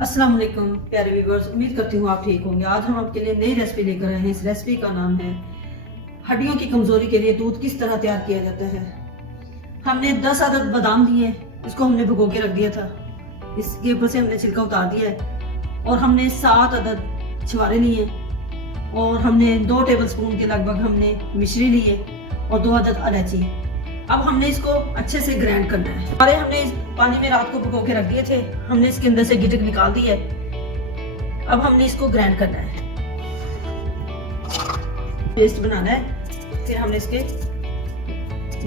अस्सलाम वालेकुम प्यारे व्यूअर्स, उम्मीद करती हूँ आप ठीक होंगे। आज हम आपके लिए नई रेसिपी लेकर आए हैं। इस रेसिपी का नाम है हड्डियों की कमजोरी के लिए दूध किस तरह तैयार किया जाता है। हमने 10 अदद बादाम लिए, इसको हमने भिगो के रख दिया था। इसके ऊपर से हमने छिलका उतार दिया है। और हमने 7 अदद छुहारे लिए और हमने 2 टेबलस्पून के लगभग हमने मिश्री ली है और 2 अदद इलायची। अब हमने इसको अच्छे से ग्राइंड करना है। हमारे हमने इस पानी में रात को भिगो के रख दिए थे, हमने इसके अंदर से गिटक निकाल दी है। अब हमने इसको ग्राइंड करना है, पेस्ट बनाना है। फिर हमने इसके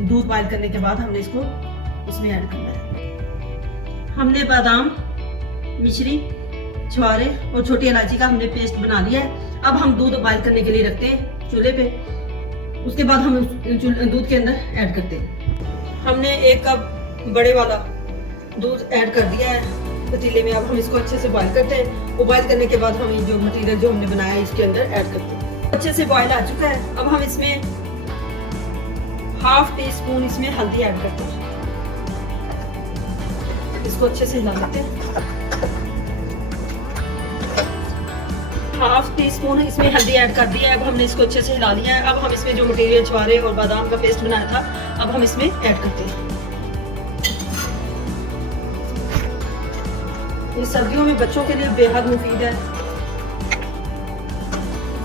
दूध बॉयल करने के बाद हमने इसको इसमें ऐड करना है। हमने बादाम, मिश्री, छुहारे और छोटी इलायची का हमने पेस्ट बना लिया है। अब हम दूध बॉयल करने के लिए रखते हैं चूल्हे पे। उसके बाद हम दूध के अंदर ऐड करते हैं। हमने 1 कप बड़े वाला दूध ऐड कर दिया है पतीले में। अब हम इसको अच्छे से बॉईल करते हैं। वो बॉईल करने के बाद हम ये जो मटेरियल जो हमने बनाया है इसके अंदर ऐड करते हैं। अच्छे से बॉईल आ चुका है। अब हम इसमें ½ टीस्पून इसमें हल्दी ऐड करते हैं। इसको अच्छे से हिला लेते हैं। ½ टीस्पून इसमें हल्दी ऐड कर दिया है। अब हमने इसको अच्छे से हिला लिया है। अब हम इसमें जो मटेरियल छुहारे और बादाम का पेस्ट बनाया था अब हम इसमें ऐड करते हैं। ये सर्दियों में बच्चों के लिए बेहद मुफीद है।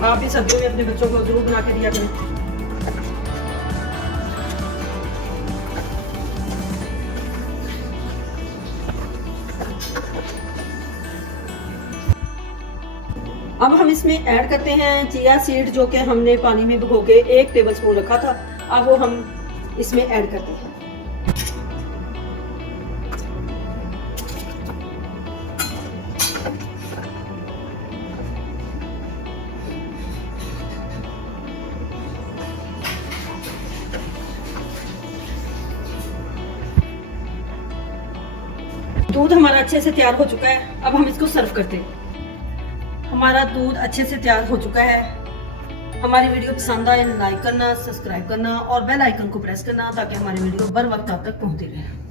आप भी सर्दियों में अपने बच्चों को जरूर बना के दिया करें। अब हम इसमें ऐड करते हैं चिया सीड, जो कि हमने पानी में भिगो के 1 टेबलस्पून रखा था। अब वो हम इसमें ऐड करते हैं। दूध हमारा अच्छे से तैयार हो चुका है। अब हम इसको सर्व करते हैं। हमारा दूध अच्छे से तैयार हो चुका है। हमारी वीडियो पसंद आए लाइक करना, सब्सक्राइब करना और बेल आइकन को प्रेस करना ताकि हमारी वीडियो बर वक्त आप तक पहुंचती रहे।